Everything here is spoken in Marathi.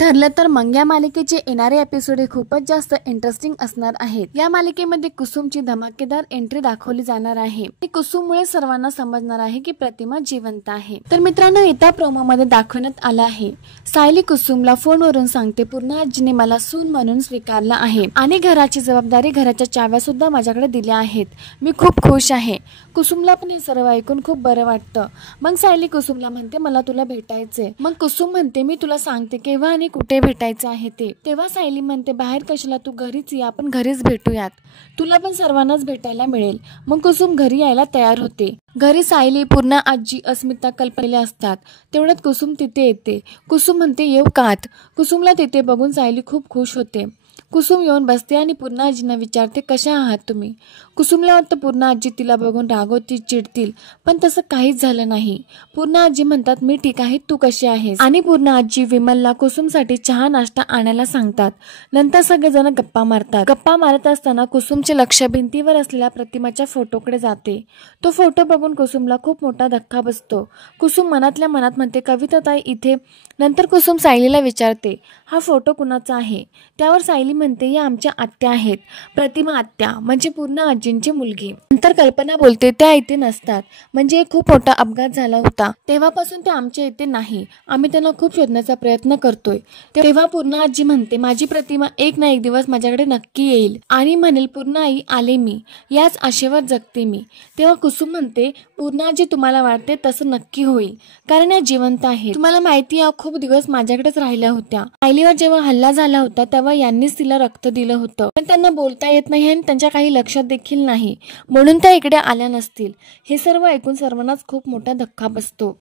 ठरलं तर मग या मालिकेचे येणारे एपिसोड हे खूपच जास्त इंटरेस्टिंग असणार आहेत। या मालिकेमध्ये कुसुमची धमाकेदार एंट्री दाखवली जाणार आहे। कुसुममुळे सर्वांना समजणार आहे की प्रतिमा जिवंत आहे। तर मित्रांनो, येत्या प्रोमो मध्ये दाखवण्यात आला आहे सायली कुसुमला फोनवरून सांगते, पूर्ण आजीने मला सून म्हणून स्वीकारलं आहे आणि घराची जबाबदारी, घराच्या चाव्या सुद्धा माझ्याकडे दिल्या आहेत। मी खूप खुश आहे। कुसुमला पण हे सर्व ऐकून खूप बरं वाटतं। मग सायली कुसुमला म्हणते, मला तुला भेटायचंय। मग कुसुम म्हणते, मी तुला सांगते केव्हा आणि कुठे भेटायचं आहे ते। तेव्हा सायली म्हणते, बाहेर कशाला, तू घरीच ये, आपण घरीच भेटूयात, तुला पण सर्वांनाच भेटायला मिळेल। मग कुसुम घरी यायला तयार होते। घरी सायली, पूर्ण आजी, अस्मिता, कल्पना असतात। तेवढ्यात कुसुम तिथे येते। कुसुम म्हणते, येऊ कात। कुसुमला तिथे बघून सायली खूप खुश होते। कुसुम येऊन बसते आणि पूर्ण आजींना विचारते, कशा आहात तुम्ही। कुसुमला वाटतं पूर्ण आजी तिला बघून रागवतील, चिडतील, पण तसं काहीच झालं नाही। पूर्ण आजी म्हणतात, मी ठीक आहे, तू कशी आहेस। आणि पूर्ण आजी विमलला कुसुमसाठी चहा नाश्ता आणायला सांगतात। नंतर सगळेजण गप्पा मारतात। गप्पा मारत असताना कुसुमचे लक्ष भिंतीवर असलेल्या प्रतिमाच्या फोटोकडे जाते। तो फोटो बघून कुसुमला खूप मोठा धक्का बसतो। कुसुम मनातल्या मनात म्हणते, कविता ताई इथे। नंतर कुसुम सायलीला विचारते, हा फोटो कुणाचा आहे। त्यावर सायली म्हणते, या आमच्या आत्या आहेत, प्रतिमा आत्या म्हणजे पूर्ण आजींची मुलगी। नंतर कल्पना बोलते, त्या इथे नसतात, म्हणजे खूप मोठा अपघात झाला होता, तेव्हापासून ते आमच्या इथे नाही, आम्ही त्यांना खूप शोधण्याचा प्रयत्न करतोय। तेव्हा पूर्ण आजी म्हणते, माझी प्रतिमा एक ना एक दिवस माझ्याकडे नक्की येईल आणि म्हणेल, पूर्ण आई आले मी, याच आशेवर जगते मी। तेव्हा कुसुम म्हणते, पूर्ण आजी तुम्हाला वाटते तसं नक्की होईल, कारण या जिवंत आहे। तुम्हाला माहिती, या खूप दिवस माझ्याकडेच राहिल्या होत्या। सायलीवर जेव्हा हल्ला झाला होता तेव्हा यांनीच तिला रक्त दिलं होतं, पण त्यांना बोलता येत नाही आणि त्यांच्या काही लक्षात देखील नाही, म्हणून त्या इकडे आल्या नसतील। हे सर्व ऐकून सर्वांनाच खूप मोठा धक्का बसतो।